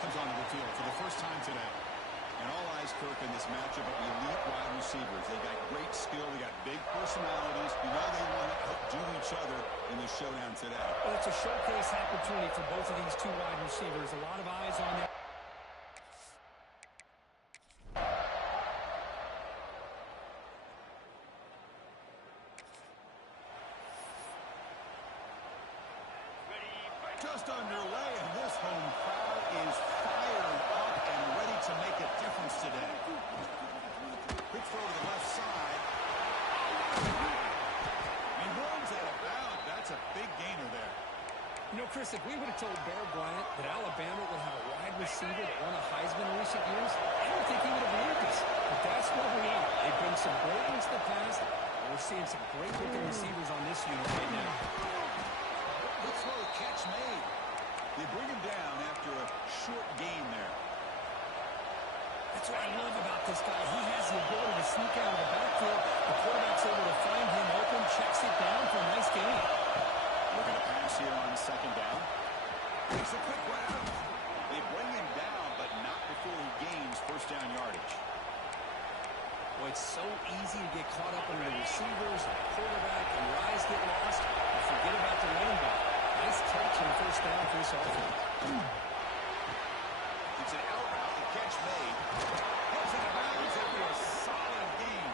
comes onto the field for the first time today. And all eyes, Kirk, in this matchup of elite wide receivers. They got great skill. They got big personalities. You know they want to outdo each other in the showdown today. Well, it's a showcase opportunity for both of these two wide receivers. A lot of eyes on them. Just underway, and this home crowd is fired up and ready to make a difference today. Quick throw to the left side. He runs out of bounds. That's a big gainer there. You know, Chris, if we would have told Bear Bryant that Alabama would have a wide receiver that won a Heisman in recent years, I don't think he would have believed us. But that's where we are. They've been some great ones in the past, and we're seeing some great-looking receivers on this unit right now. The throw, catch made. They bring him down after a short gain there. That's what I love about this guy. He has the ability to sneak out of the backfield. The quarterback's able to find him open, checks it down for a nice gain. Looking to pass here on second down. Takes a quick route. They bring him down, but not before he gains first down yardage. Well, it's so easy to get caught up under the receivers and the quarterback, and your eyes get lost. You forget about the running back. Nice catch and first down for this offense. It's an out route. The catch made. Goes out of bounds after a solid gain.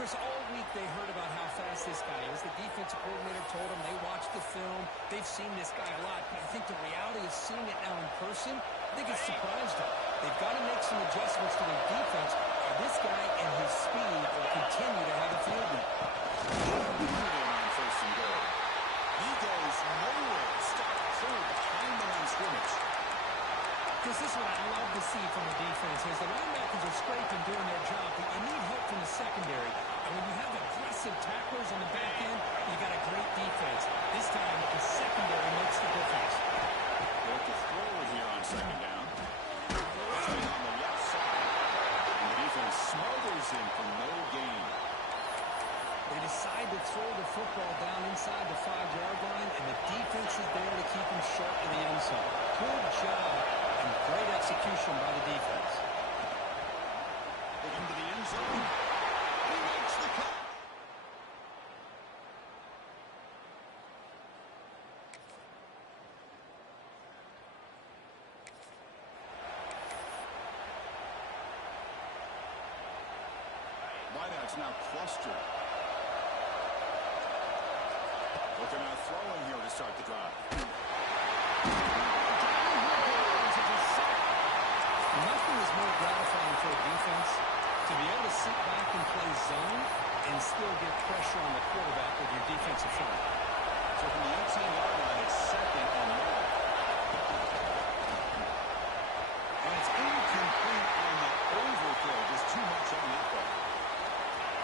Chris, all week they heard about how fast this guy is. The defensive coordinator told them they watched the film. They've seen this guy a lot. But I think the reality is seeing it now in person, I think it's surprised them. They've got to make some adjustments to their defense, or this guy and his speed will continue to have a field day. On first and goal. He goes nowhere. Stopped through behind the line scrimmage. This is what I love to see from the defense. As the linebackers are scraping, doing their job, but you need help from the secondary. And when you have aggressive tacklers on the back end, you got a great defense. This time, the secondary makes the difference. They're to throw here on second down. Coming on the left side. And the defense smothers him for no gain. They decide to throw the football down inside the 5-yard line, and the defense is there to keep him short in the end zone. Good job and great execution by the defense. Into the end zone. He makes the cut. Wideouts now clustered. Looking at throwing here to start the drive. Nothing is more gratifying for a defense to be able to sit back and play zone and still get pressure on the quarterback with your defensive front. So from the 18-yard line, it's second and long. And it's incomplete on the overthrow. Just too much on that ball.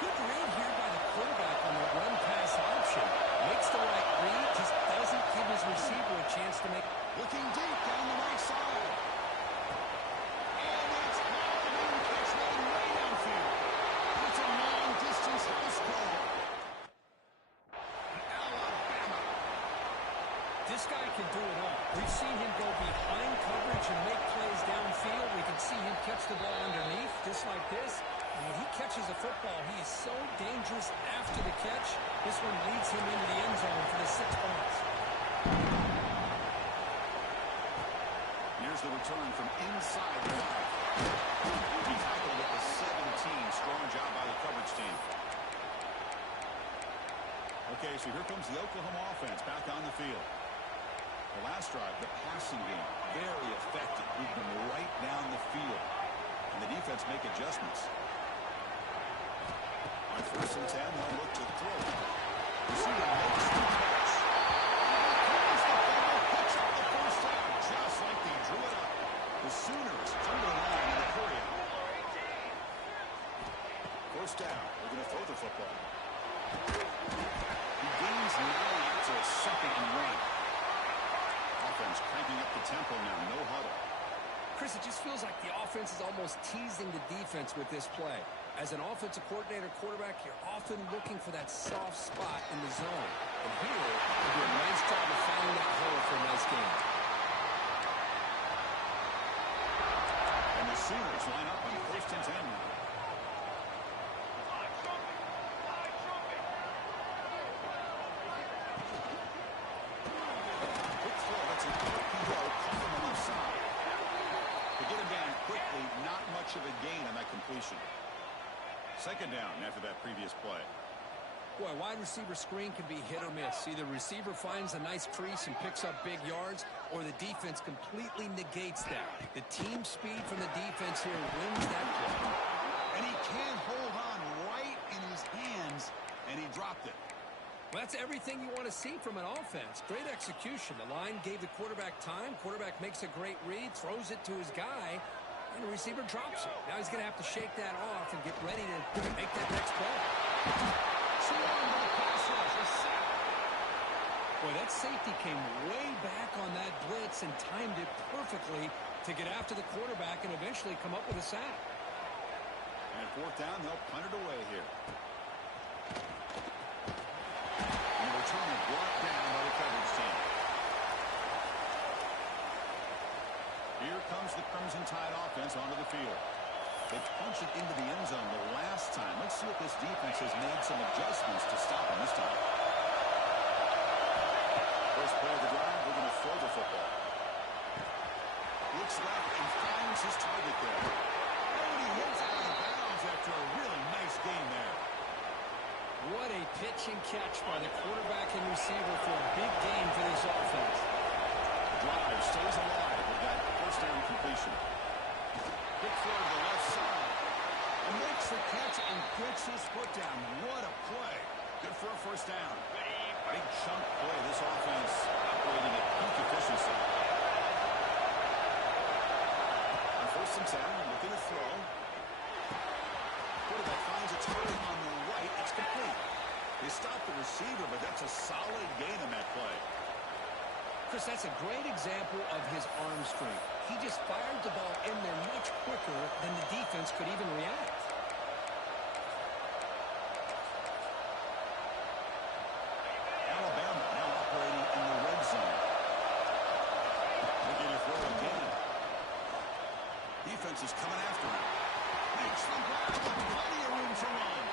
Good read here by the quarterback on the run-pass option. Makes the right read, just doesn't give his receiver a chance to make. Looking deep down the right side. And it's Alabama catch made way downfield. It's a long-distance house call. Alabama. This guy can do it all. We've seen him go behind coverage and make plays downfield. We can see him catch the ball underneath, just like this. And when he catches a football, he is so dangerous after the catch. This one leads him into the end zone for the 6 points. Here's the return from inside the 5. He tackled at the 17. Strong job by the coverage team. Okay, so here comes the Oklahoma offense back on the field. The last drive, the passing game, very effective. Moved them right down the field. And the defense make adjustments. On first and 10, they'll look to throw. Receiver makes the catch. Here's the ball, picks up the first down, just like they drew it up. The Sooners through the line in a hurry. First down, they're going to throw the football. He gains 9 to a second and 1. Offense cranking up the tempo now, no huddle. Chris, it just feels like the offense is almost teasing the defense with this play. As an offensive coordinator, quarterback, you're often looking for that soft spot in the zone. And here, they do a nice job of finding that hole for a nice game. Sooners line up on 1st and 10 now. Quick throw. That's an RPO caught on the left side. To get him down quickly, not much of a gain on that completion. 2nd down after that previous play. Boy, wide receiver screen can be hit or miss. Either receiver finds a nice crease and picks up big yards, or the defense completely negates that. The team speed from the defense here wins that play. And he can't hold on right in his hands, and he dropped it. Well, that's everything you want to see from an offense. Great execution. The line gave the quarterback time. Quarterback makes a great read, throws it to his guy, and the receiver drops it. Now he's going to have to shake that off and get ready to make that next play. Boy, that safety came way back on that blitz and timed it perfectly to get after the quarterback and eventually come up with a sack. And 4th down, they'll punt it away here. And the return is brought down by the coverage team. Here comes the Crimson Tide offense onto the field. They punched it into the end zone the last time. Let's see if this defense has made some adjustments to stop him this time. First play of the drive, we're going to throw the football. Looks left and finds his target there. And he hits out of bounds after a really nice gain there. What a pitch and catch by the quarterback and receiver for a big gain for this offense. The drive stays alive with that 1st down completion. Quick throw to the left side. And makes the catch and gets his foot down. What a play. Good for a 1st down. Big chunk play. This offense operating at peak efficiency. On 1st and 10, looking to throw. Quarterback finds a target on the right. It's complete. They stop the receiver, but that's a solid gain on that play. Chris, that's a great example of his arm strength. He just fired the ball in there much quicker than the defense could even react. Alabama now operating in the red zone. Looking to throw again. Defense is coming after him. Makes the grab with plenty of room to run.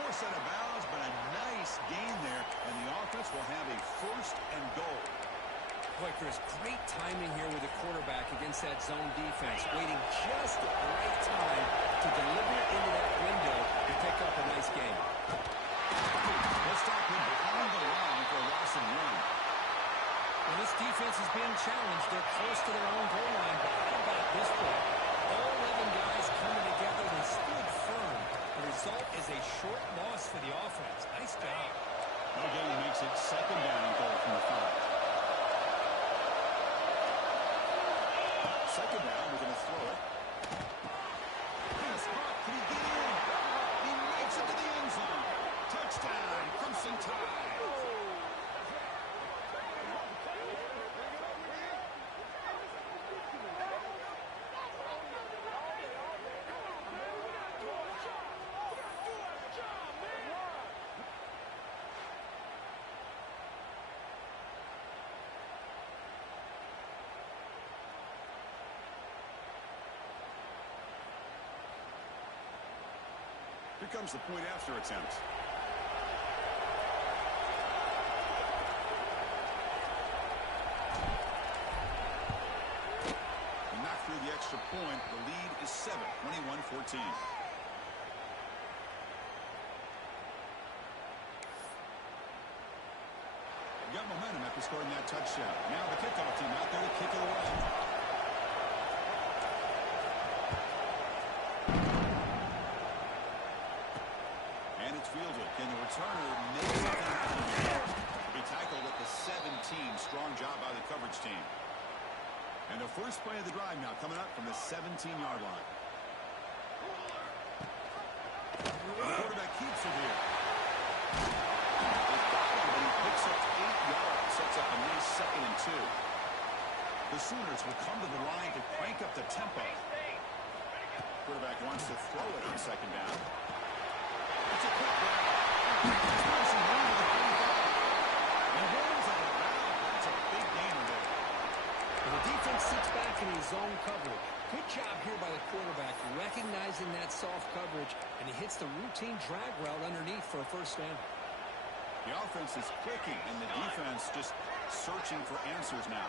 Force out of bounds, but a nice gain there, and the offense will have a 1st and goal. Boy, Chris, great timing here with the quarterback against that zone defense, waiting just the right time to deliver it into that window to pick up a nice gain. Let's stop him behind the line for a loss and run. Well, this defense is being challenged. They're close to their own goal line, but how about this play? All 11 guys coming together and stood firm. The result is a short loss for the offense. Nice job. No gain makes it 2nd down and goal from the 5. 2nd down, we're going to throw it. Pass caught. Can he get in? He makes it to the end zone. Touchdown, Crimson Tide. Here comes the point after attempt. Knocked through the extra point. The lead is 7, 21-14. Got momentum after scoring that touchdown. Now the kickoff team out there to kick it away. Fielded. Can the returner make something happen? He tackled at the 17. Strong job by the coverage team. And the first play of the drive now coming up from the 17-yard line. The quarterback keeps it here. They got him, but he picks up 8 yards. Sets up a nice 2nd and 2. The Sooners will come to the line to crank up the tempo. Quarterback wants to throw it on 2nd down. It's a quick grab. It's nice and low to the 35. And runs out of bounds. That's a big gainer there. The defense sits back and is zone coverage. Good job here by the quarterback, recognizing that soft coverage, and he hits the routine drag route underneath for a first down. The offense is clicking, and the defense just searching for answers now.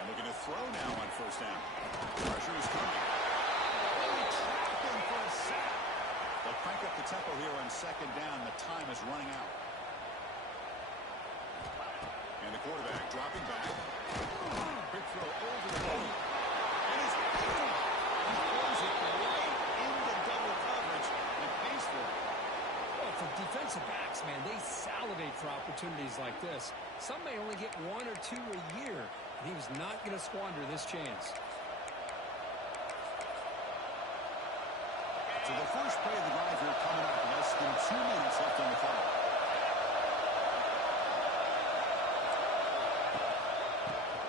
And looking to throw now on first down. Pressure is coming. Trapping for a sack. They'll crank up the tempo here on second down. The time is running out. And the quarterback dropping back. Quick throw over the middle. And he's throws it right into double coverage and pays for it. Well, for defensive backs, man, they salivate for opportunities like this. Some may only get 1 or 2 a year, and he was not going to squander this chance. So the first play of the drive here coming up. Less than 2 minutes left on the clock.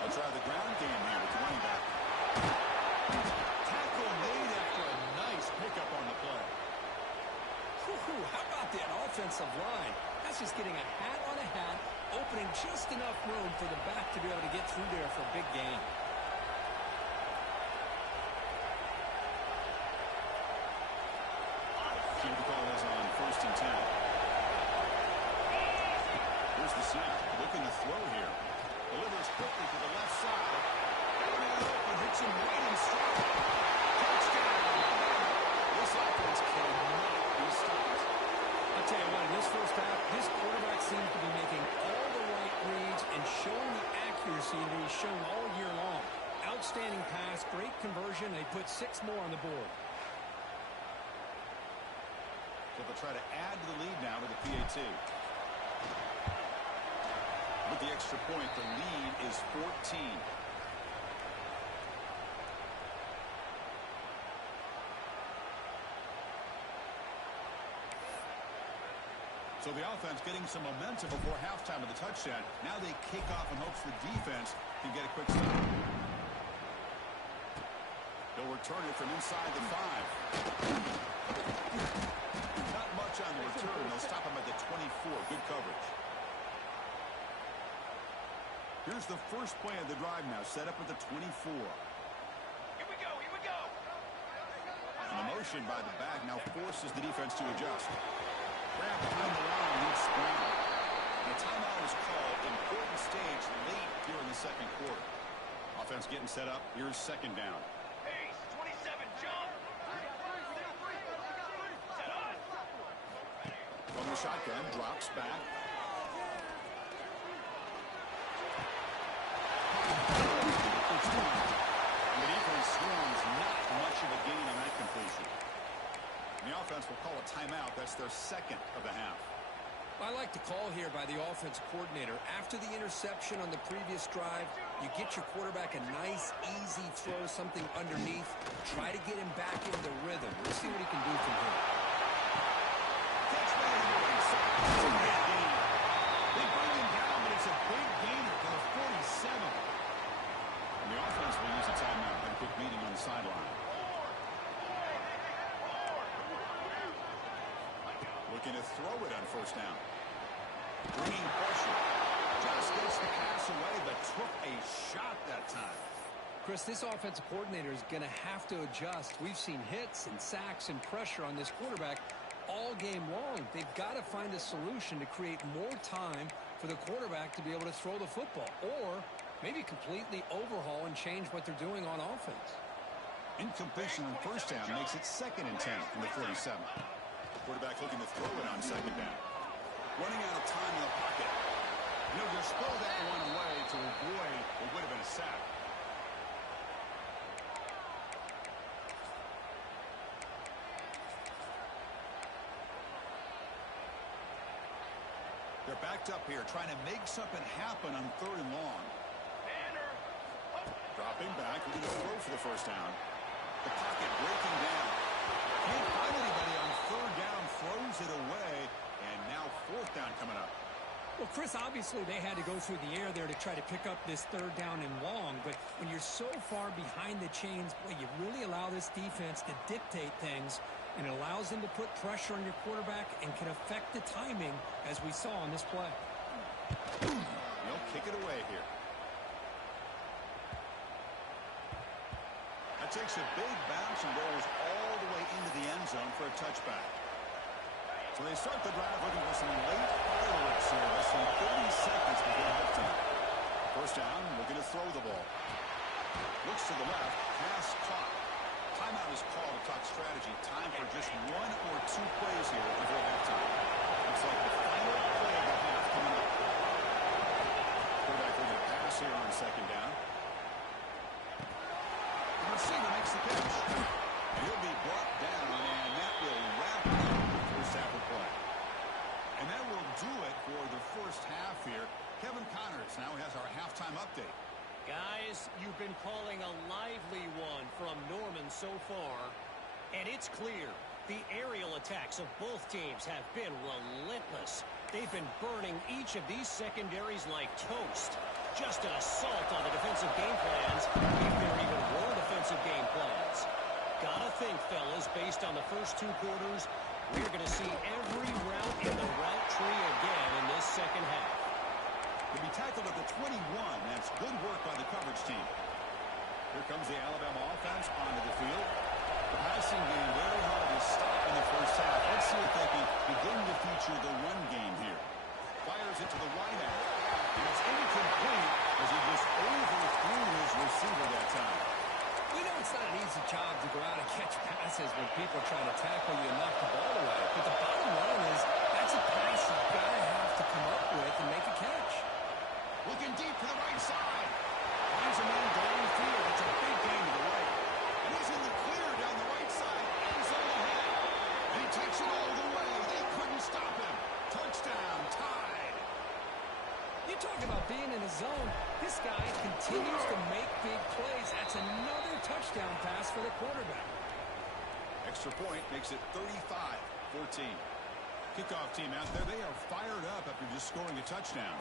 They'll try the ground game here with the running back. Tackle made after a nice pickup on the play. How about that offensive line? That's just getting a hat on a hat, opening just enough room for the back to be able to get through there for a big gain. See what the call is on 1st and 10. Here's the snap. Looking to throw here. Delivers quickly to the left side. Open, hits him right in stride. Touchdown. This offense cannot be stopped. I'll tell you what, in this first half, this quarterback seems to be making all the right reads and showing the accuracy that he's shown all year long. Outstanding pass, great conversion. They put 6 more on the board. So they'll try to add to the lead now with the PAT. With the extra point, the lead is 14. So the offense getting some momentum before halftime of the touchdown. Now they kick off in hopes the defense can get a quick stop. They'll return it from inside the 5. Not much on the return. They'll stop him at the 24. Good coverage. Here's the first play of the drive now, set up at the 24. Here we go, here we go. And the motion by the back now forces the defense to adjust. Grab behind the line, lead scramble. And a timeout is called. Important stage late here in the second quarter. Offense getting set up. Here's second down. Pace, 27, jump. Set on. From the shotgun, drops back. And the defense swarms, not much of a gain on that completion. And the offense will call a timeout. That's their second of the half. I like the call here by the offense coordinator. After the interception on the previous drive, you get your quarterback a nice, easy throw, something underneath. Try to get him back into rhythm. We'll see what he can do from here. It's a great gain. They bring him down, but it's a big gainer for the 47. And the offense will use a timeout and a quick meeting on the sideline. Looking to throw it on first down. Bringing pressure. Just gets the pass away, but took a shot that time. Chris, this offensive coordinator is going to have to adjust. We've seen hits and sacks and pressure on this quarterback all game long. They've got to find a solution to create more time for the quarterback to be able to throw the football, or maybe completely overhaul and change what they're doing on offense. Incompletion on first down makes it 2nd and 10 from the 47. Quarterback looking to throw it on second down. Running out of time in the pocket. He'll just throw that one away to avoid what would have been a sack. They're backed up here, trying to make something happen on 3rd and long. Dropping back, looking to throw for the first down. The pocket breaking down. Can't find anybody on 3rd down, throws it away, and now 4th down coming up. Well, Chris, obviously they had to go through the air there to try to pick up this 3rd down and long, but when you're so far behind the chains, boy, you really allow this defense to dictate things, and it allows them to put pressure on your quarterback and can affect the timing, as we saw on this play. They'll kick it away here. Takes a big bounce and rolls all the way into the end zone for a touchback. So they start the drive looking for some late fireworks here. Less than 30 seconds before halftime. First down, looking to throw the ball. Looks to the left, pass caught. Timeout is called to talk strategy. Time for just 1 or 2 plays here before halftime. Looks like the final play of the half coming up. Quarterback looking to pass here on second down. The receiver makes the catch. And he'll be brought down, and that will wrap up the first half of play. And that will do it for the first half here. Kevin Connors now has our halftime update. Guys, you've been calling a lively one from Norman so far, and it's clear the aerial attacks of both teams have been relentless. They've been burning each of these secondaries like toast. Just an assault on the defensive game plans. If there are even more defensive game plans. Gotta think, fellas, based on the first 2 quarters, we're going to see every route in the route tree again in this second half. To be tackled at the 21. That's good work by the coverage team. Here comes the Alabama offense onto the field. The passing game very hard to stop in the first half. Let's see if they can begin to feature the run game here. Fires it to the wide end. And it's incomplete as he just overthrew his receiver that time. We know it's not an easy job to go out and catch passes when people are trying to tackle you and knock the ball away. But the bottom line is that's a pass you've got to have to come up with and make a catch. Looking deep to the right side. Finds a man downfield. It's a big gain to the right. And he's in the clear down the right side. End zone ahead. And he takes it all the way. They couldn't stop him. Touchdown, tied. You talk about being in the zone. This guy continues to make big plays. That's another touchdown pass for the quarterback. Extra point makes it 35-14. Kickoff team out there. They are fired up after just scoring a touchdown.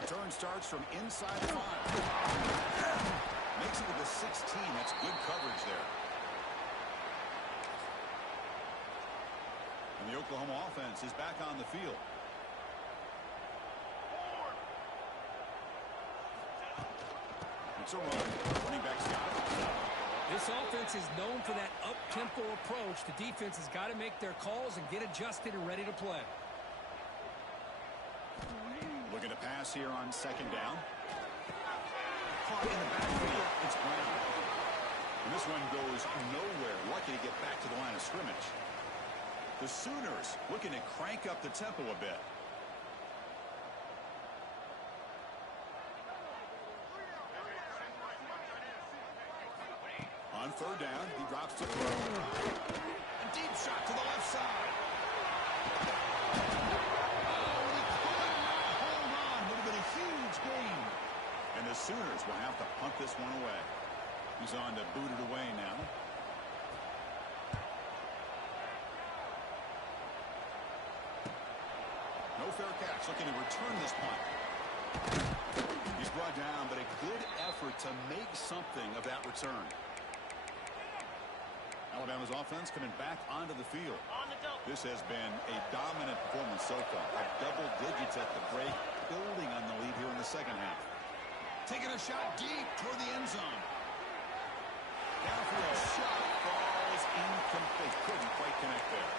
Return starts from inside the 5. Makes it to the 16. That's good coverage there. And the Oklahoma offense is back on the field. It's a run. Running back Scott. This offense is known for that up-tempo approach. The defense has got to make their calls and get adjusted and ready to play. Looking to pass here on second down. Caught in the backfield. It's Brown. And this run goes nowhere. Lucky to get back to the line of scrimmage. The Sooners looking to crank up the tempo a bit. On third down, he drops to throw. A deep shot to the left side. Huge gain. And the Sooners will have to punt this one away. He's on to boot it away now. No fair catch. Looking to return this punt. He's brought down, but a good effort to make something of that return. Alabama's offense coming back onto the field. This has been a dominant performance so far. Double digits at the break, building on the lead here in the second half. Taking a shot deep toward the end zone. Down for a shot, falls incomplete. Couldn't quite connect there.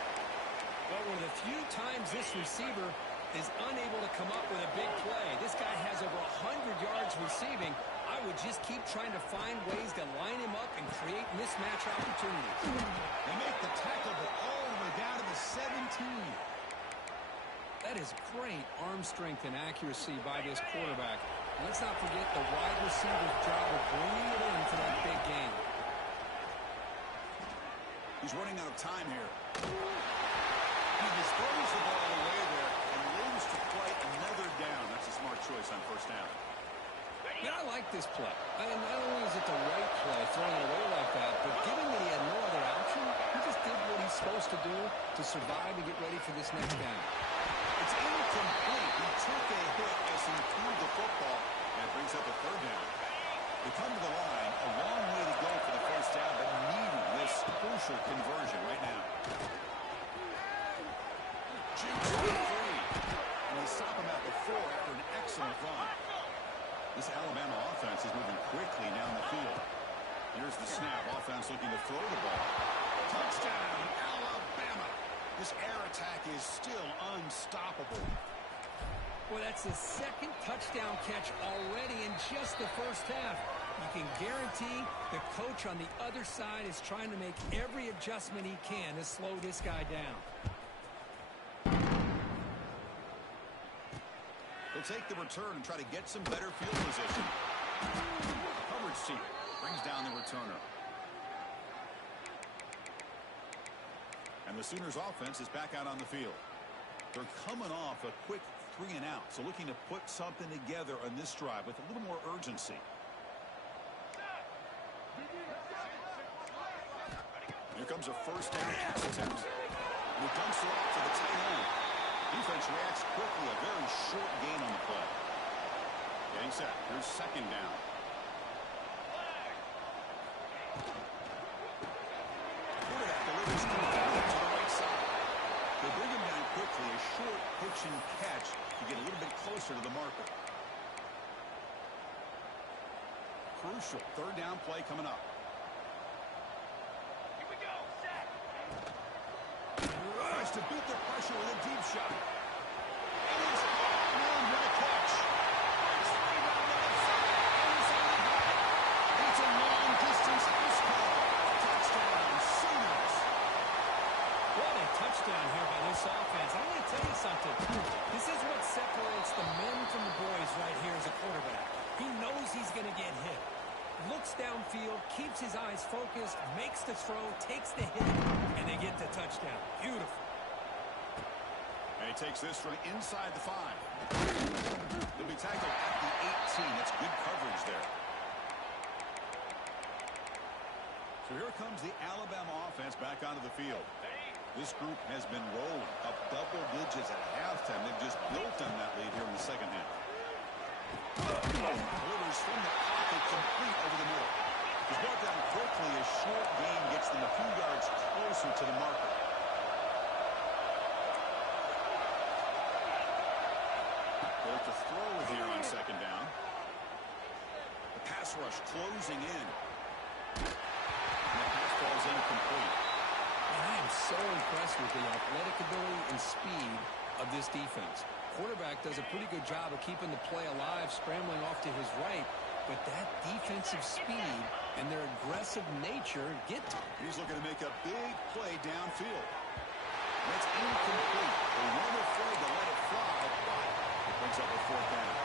Well, one of the few times this receiver is unable to come up with a big play. This guy has over 100 yards receiving. I would just keep trying to find ways to line him up and create mismatch opportunities. They make the tackle, but all the way down to the 17. That is great arm strength and accuracy by this quarterback. Let's not forget the wide receiver's job of bringing it in for that big game. He's running out of time here. He just throws the ball away there and lives to play another down. That's a smart choice on first down. Yeah, I like this play. And not only is it the right play, throwing it away like that, but given that he had no other option, he just did what he's supposed to do to survive and get ready for this next down. It's incomplete. He took a hit as he threw the football, and it brings up a third down. They come to the line, a long way to go for the first down, but needing this crucial conversion right now. Jukes on 3, and they stop him at the 4 after an excellent run. This Alabama quickly down the field. Here's the snap. Offense looking to throw the ball. Touchdown, Alabama. This air attack is still unstoppable. Well, that's the second touchdown catch already in just the first half. You can guarantee the coach on the other side is trying to make every adjustment he can to slow this guy down. They'll take the return and try to get some better field position. Coverage team brings down the returner. And the Sooners offense is back out on the field. They're coming off a quick 3-and-out, so looking to put something together on this drive with a little more urgency. Here comes a first down pass attempt. And he dumps it off to the tight end. Defense reacts quickly. A very short gain on the play. Getting set. Here's second down. Quarterback delivers to the right side. They bring him down quickly. A short pitch and catch to get a little bit closer to the marker. Crucial third down play coming up. Tries to beat the pressure with a deep shot. And it's on what a catch. It's rebound to the side. And it's a long distance house call. Touchdown, Sooners. What a touchdown here by this offense. I'm going to tell you something. This is what separates the men from the boys right here as a quarterback. He knows he's going to get hit. Looks downfield, keeps his eyes focused, makes the throw, takes the hit, and they get the touchdown. Beautiful. And he takes this from inside the 5. He'll be tackled at the 18. That's good coverage there. So here comes the Alabama offense back onto the field. This group has been rolling up double digits at halftime. They've just built on that lead here in the second half. Delivers from the pocket complete over the middle. He's brought down quickly. A short gain gets them a few yards closer to the marker. They look to throw here on second down. The pass rush closing in. And the pass falls incomplete. And I am so impressed with the athletic ability and speed of this defense. Quarterback does a pretty good job of keeping the play alive, scrambling off to his right, but that defensive speed and their aggressive nature get to him. He's looking to make a big play downfield. That's incomplete. They weren't afraid to let it fly, but it brings up a fourth down.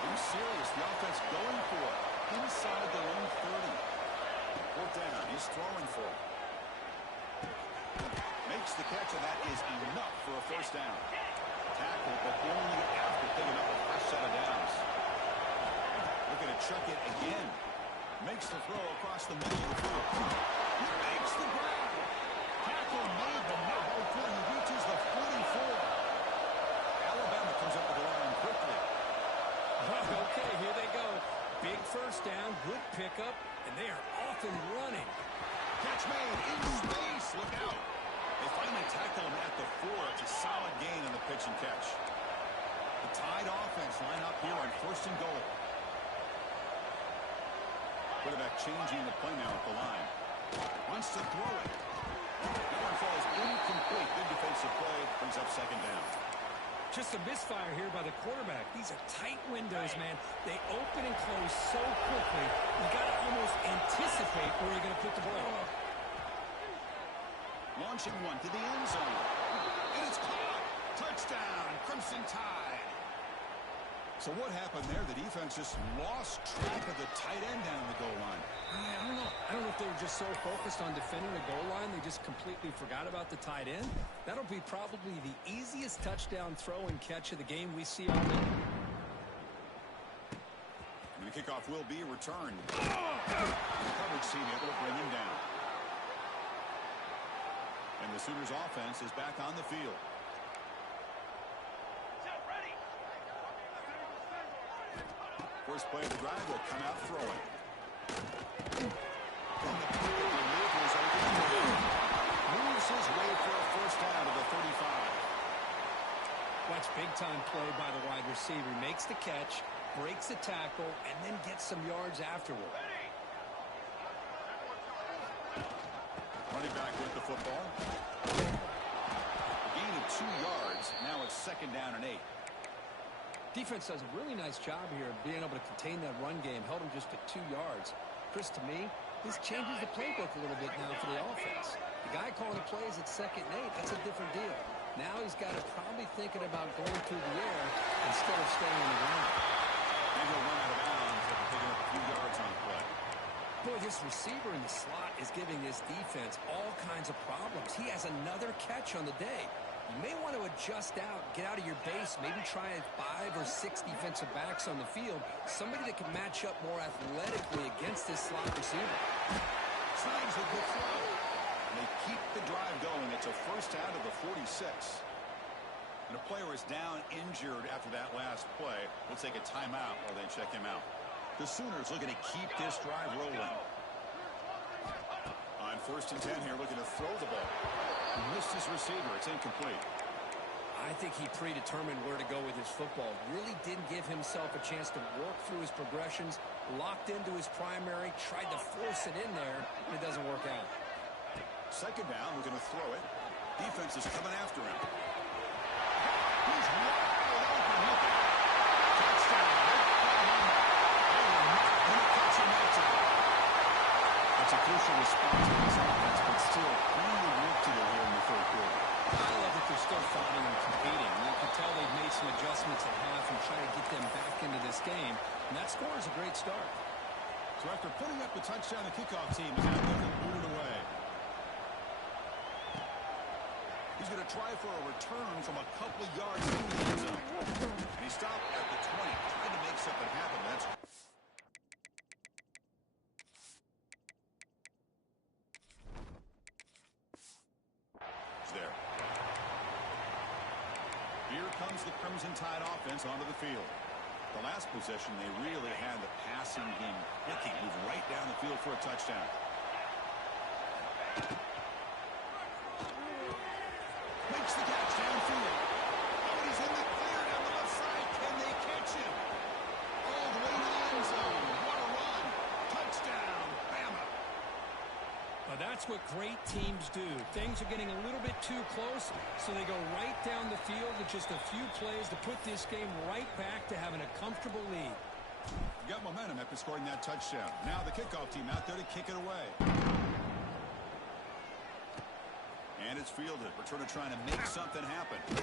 Pretty serious. The offense going for it inside their own 30. Fourth down. He's throwing for it. Makes the catch, and that is enough for a first down. Tackle, but only after picking up a fresh set of downs. Looking to chuck it again. Makes the throw across the middle of the field. He makes the grab. Tackle made, but not before he reaches the 44. Alabama comes up with the line quickly. Okay, here they go. Big first down, good pickup, and they are off and running. Catch made in space. Look out. They finally tackle him at the 4. It's a solid gain on the pitch and catch. The Tide offense line up here on first and goal. Quarterback changing the play now at the line. Wants to throw it. That one falls incomplete. Good defensive play. Brings up second down. Just a misfire here by the quarterback. These are tight windows, man. They open and close so quickly. You got to almost anticipate where you're going to put the ball. Launching one to the end zone. And it's caught. Touchdown, Crimson Tide. So what happened there? The defense just lost track of the tight end down the goal line. I don't know. I don't know if they were just so focused on defending the goal line, they just completely forgot about the tight end. That'll be probably the easiest touchdown throw and catch of the game we see all day. And the kickoff will be returned. The coverage team able to bring him down. And the Sooners offense is back on the field. First play of the drive, will come out throwing. From the pocket, delivers over the middle. Moves his way for a first down to the 35. Watch big-time play by the wide receiver. Makes the catch, breaks a tackle, and then gets some yards afterward. Running back with the football. Gain of 2 yards. Now it's 2nd down and 8. Defense does a really nice job here of being able to contain that run game. Held him just at 2 yards. Chris, to me, this changes the playbook a little bit now for the offense. The guy calling the plays at 2nd and 8, that's a different deal. Now he's got to probably thinking about going through the air instead of staying on the ground. And he'll run out of bounds after picking up a few yards on the play. Boy, this receiver in the slot is giving this defense all kinds of problems. He has another catch on the day. You may want to adjust out, get out of your base, maybe try 5 or 6 defensive backs on the field, somebody that can match up more athletically against this slot receiver. Signs a good throw. And they keep the drive going. It's a first out of the 46. And a player is down injured after that last play. We'll take a timeout while they check him out. The Sooners looking to keep this drive rolling. On 1st and 10 here, looking to throw the ball. He missed his receiver. It's incomplete. I think he predetermined where to go with his football. Really didn't give himself a chance to work through his progressions. Locked into his primary. Tried to force it in there. And it doesn't work out. 2nd down. We're going to throw it. Defense is coming after him. He's wide open with it. Touchdown. They were not going to catch him that time. That's a crucial response to this offense, but still plenty of work to do here in the 3rd quarter. I love that they're still fighting and competing. You can tell they've made some adjustments at half and trying to get them back into this game. And that score is a great start. So after putting up the touchdown, the kickoff team is out there to boot it away. He's going to try for a return from a couple of yards into the end zone. And he stopped at the 20, trying to make something happen. That's there. Here comes the Crimson Tide offense onto the field. The last possession, they really had the passing game clicking. Move right down the field for a touchdown. Makes the catch downfield. Oh, he's in the clear down the left side. Can they catch him? All the way to the end zone. What a run. Touchdown. Bama. Now that's what great teams do. Things are getting a little bit too close, so they go right down the field with just a few plays to put this game right back to having a comfortable lead. You got momentum after scoring that touchdown. Now the kickoff team out there to kick it away. And it's fielded. Returner trying to make something happen. The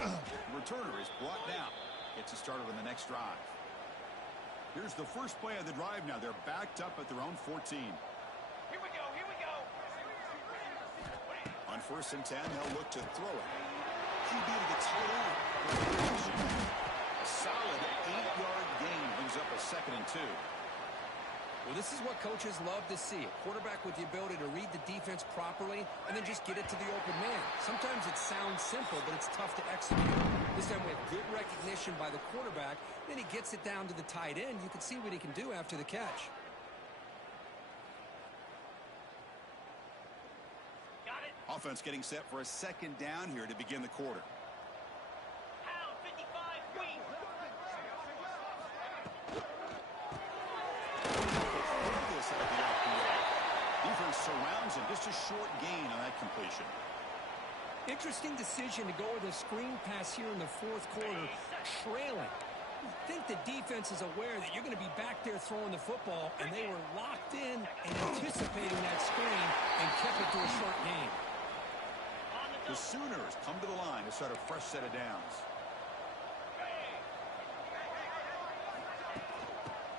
returner is brought down. Gets it started on the next drive. Here's the first play of the drive now. They're backed up at their own 14. Here we go, here we go. On 1st and 10, they'll look to throw it. QB to the tight end. A solid 8-yard gain brings up a 2nd and 2. Well, this is what coaches love to see. A quarterback with the ability to read the defense properly and then just get it to the open man. Sometimes it sounds simple, but it's tough to execute. This time we have good recognition by the quarterback. Then he gets it down to the tight end. You can see what he can do after the catch. Got it. Offense getting set for a 2nd down here to begin the quarter. Pound 55 wing. Defense surrounds him. Just a short gain on that completion. Interesting decision to go with a screen pass here in the 4th quarter, trailing. I think the defense is aware that you're going to be back there throwing the football, and they were locked in and anticipating that screen and kept it to a short gain. The Sooners come to the line to start a fresh set of downs.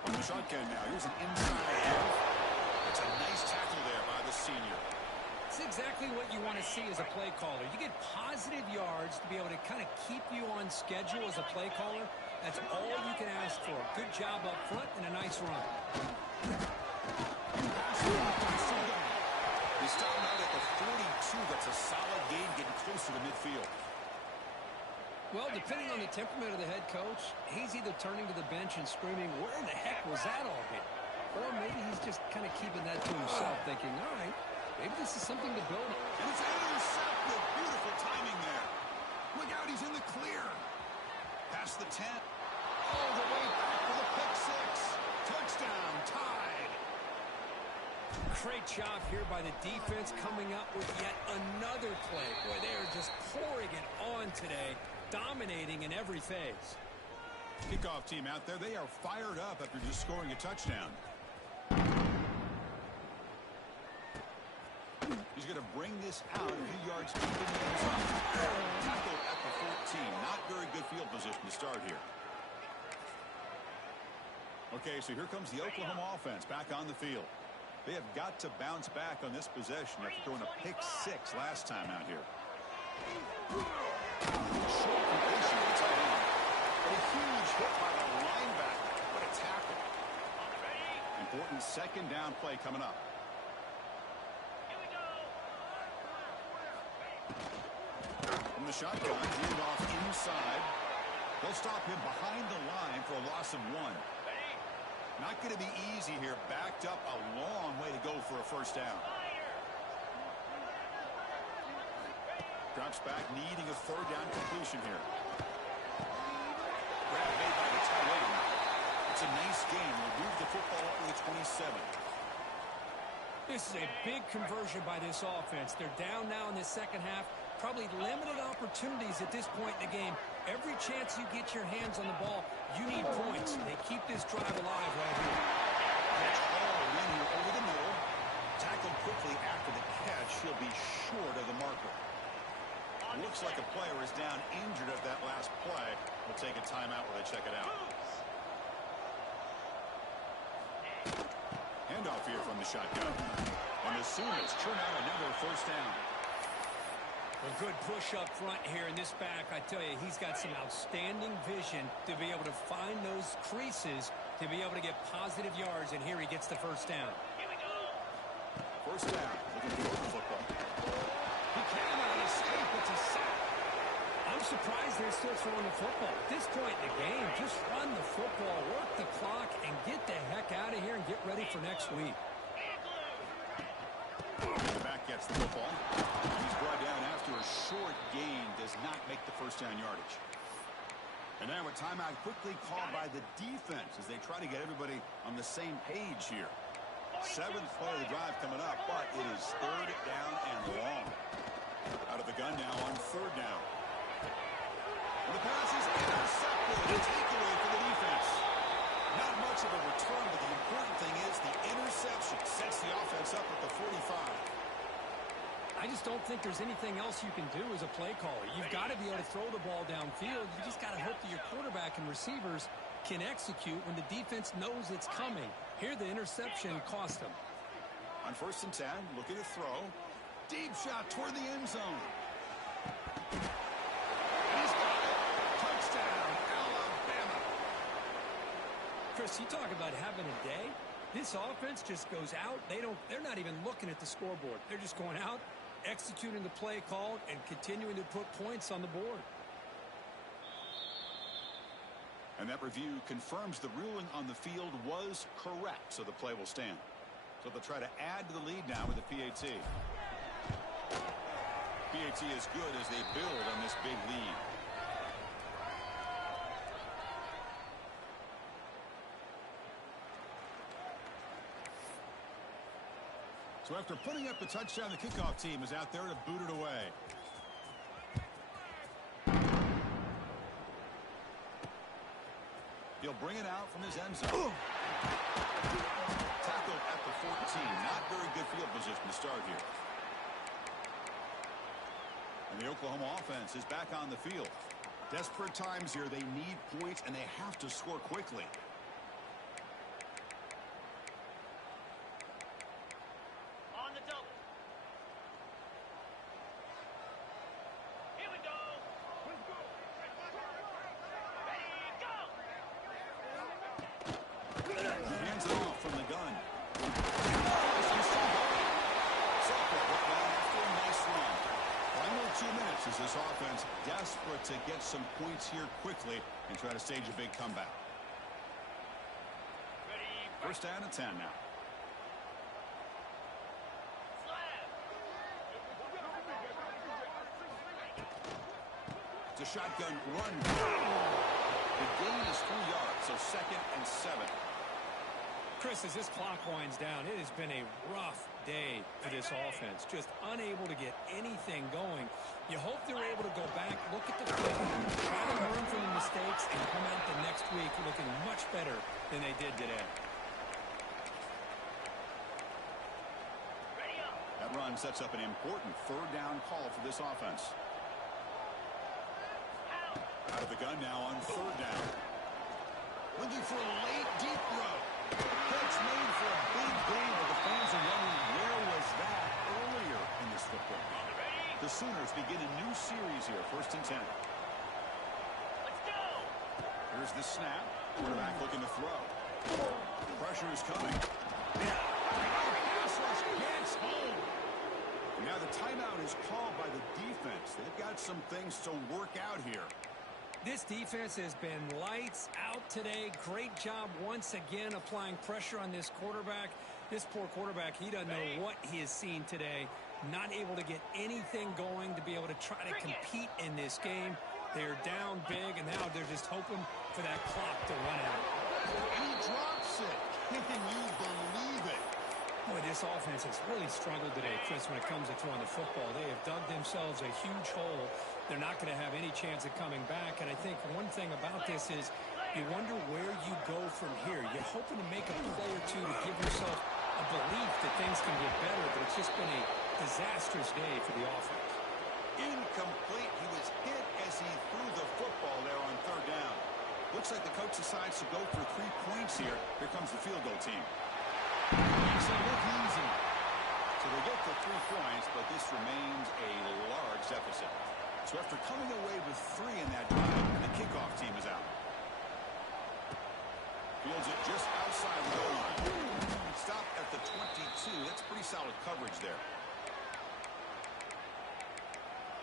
On the shotgun now, here's an inside give. That's a nice tackle there by the senior. It's exactly what you want to see as a play caller. You get positive yards to be able to kind of keep you on schedule as a play caller. That's all you can ask for. Good job up front and a nice run. They stop out at the 42. That's a solid gain getting closer to midfield. Well, depending on the temperament of the head coach, he's either turning to the bench and screaming, where in the heck was that all been? Or maybe he's just kind of keeping that to himself, thinking, all right, maybe this is something to build on. And it's intercepted. Beautiful timing there. Look out, he's in the clear. Past the 10. All the way back for the pick 6. Great job here by the defense coming up with yet another play. Boy, they are just pouring it on today, dominating in every phase. Kickoff team out there, they are fired up after just scoring a touchdown. He's going to bring this out a few yards deep in the end zone. Tackled at the 14. Not very good field position to start here. Okay, so here comes the Oklahoma offense back on the field. They have got to bounce back on this possession after throwing a pick 6 last time out here. Short completion to the tight end. And a huge hit by the linebacker. What a tackle. Important second down play coming up. From the shotgun, hand off inside. They'll stop him behind the line for a loss of 1. Not going to be easy here. Backed up a long way to go for a first down. Drops back, needing a third down completion here. Grab made by the tight end. It's a nice game. We'll move the football up to the 27. This is a big conversion by this offense. They're down now in the second half. Probably limited opportunities at this point in the game. Every chance you get your hands on the ball, you need points. They keep this drive alive right here. Catch all in here over the middle. Tackled quickly after the catch. He'll be short of the marker. Looks like a player is down injured at that last play. We'll take a timeout while they check it out. Handoff here from the shotgun. And the Sooners turn out another first down. A good push up front here in this back. I tell you, he's got some outstanding vision to be able to find those creases to be able to get positive yards, and here he gets the first down. First down. Looking for the football. He cannot escape. It's a sack. I'm surprised they're still throwing the football. At this point in the game, just run the football, work the clock, and get the heck out of here and get ready for next week. The back gets the football. And he's brought down after a short gain. Does not make the first down yardage. And now a timeout quickly called by the defense as they try to get everybody on the same page here. 7th play of the drive coming up, but it is third down and long. Out of the gun now on third down. And the pass is intercepted. A takeaway for the defense. Not much of a return, but the important thing is the interception sets the offense up at the 45. I just don't think there's anything else you can do as a play caller. You've got to be able to throw the ball downfield. You just got to hope that your quarterback and receivers can execute when the defense knows it's coming. Here, the interception cost them. On 1st and 10, looking to throw. Deep shot toward the end zone. He's got it. Touchdown, Alabama. Chris, you talk about having a day. This offense just goes out. They're not even looking at the scoreboard. They're just going out, executing the play called, and continuing to put points on the board. And that review confirms the ruling on the field was correct, so the play will stand. So they'll try to add to the lead now with the PAT. PAT is good as they build on this big lead. So after putting up the touchdown, the kickoff team is out there to boot it away. He'll bring it out from his end zone. Tackled at the 14. Not very good field position to start here. And the Oklahoma offense is back on the field. Desperate times here. They need points, and they have to score quickly. On the double. Here we go. Ready, go. He hands it off from the gun. Final 2 minutes as this offense desperate to get some points here quickly and try to stage a big comeback. Ready, First down and 10 now. It's a shotgun run. The gain is 3 yards, so 2nd and 7. Chris, as this clock winds down, it has been a rough day for this offense. Just unable to get anything going. You hope they're able to go back, look at the film, try to learn from the mistakes, and come out the next week looking much better than they did today. Ready up. That run sets up an important third down call for this offense. Out of the gun now on third down. Looking for a late deep throw. Catch made for a big gain, but the fans are wondering where was that earlier in this football game. The Sooners begin a new series here, 1st and 10. Let's go. Here's the snap. Quarterback looking to throw. Pressure is coming. Pass rush gets home. And now the timeout is called by the defense. They've got some things to work out here. This defense has been lights out today. Great job once again applying pressure on this quarterback. This poor quarterback, he doesn't know what he has seen today. Not able to get anything going to be able to try to compete in this game. They're down big, and now they're just hoping for that clock to run out. He drops it. Can you believe it? Boy, this offense has really struggled today, Chris, when it comes to throwing the football. They have dug themselves a huge hole. They're not going to have any chance of coming back. And I think one thing about this is you wonder where you go from here. You're hoping to make a play or two to give yourself a belief that things can get better, but it's just been a disastrous day for the offense. Incomplete. He was hit as he threw the football there on third down. Looks like the coach decides to go for 3 points here. Here comes the field goal team. Makes it look easy. So they get the 3 points, but this remains a large deficit. So after coming away with 3 in that drive, the kickoff team is out. Fields it just outside the goal line. Stop at the 22. That's pretty solid coverage there.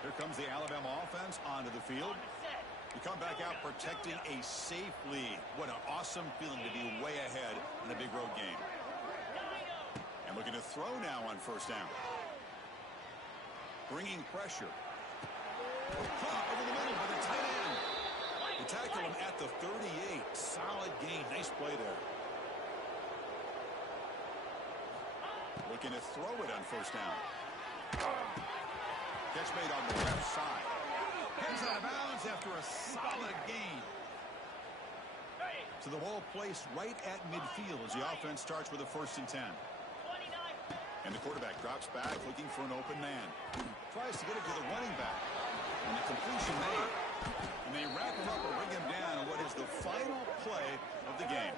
Here comes the Alabama offense onto the field. You come back out protecting a safe lead. What an awesome feeling to be way ahead in a big road game. And looking to throw now on first down. Bringing pressure. Caught over the middle by the tight end. They tackle him at the 38. Solid gain. Nice play there. Looking to throw it on first down. Catch made on the left side. Heads out of bounds after a solid gain. So the ball placed right at midfield as the offense starts with a 1st and 10. And the quarterback drops back looking for an open man. Tries to get it to the running back. And the completion made. And they wrap him up or bring him down on what is the final play of the game.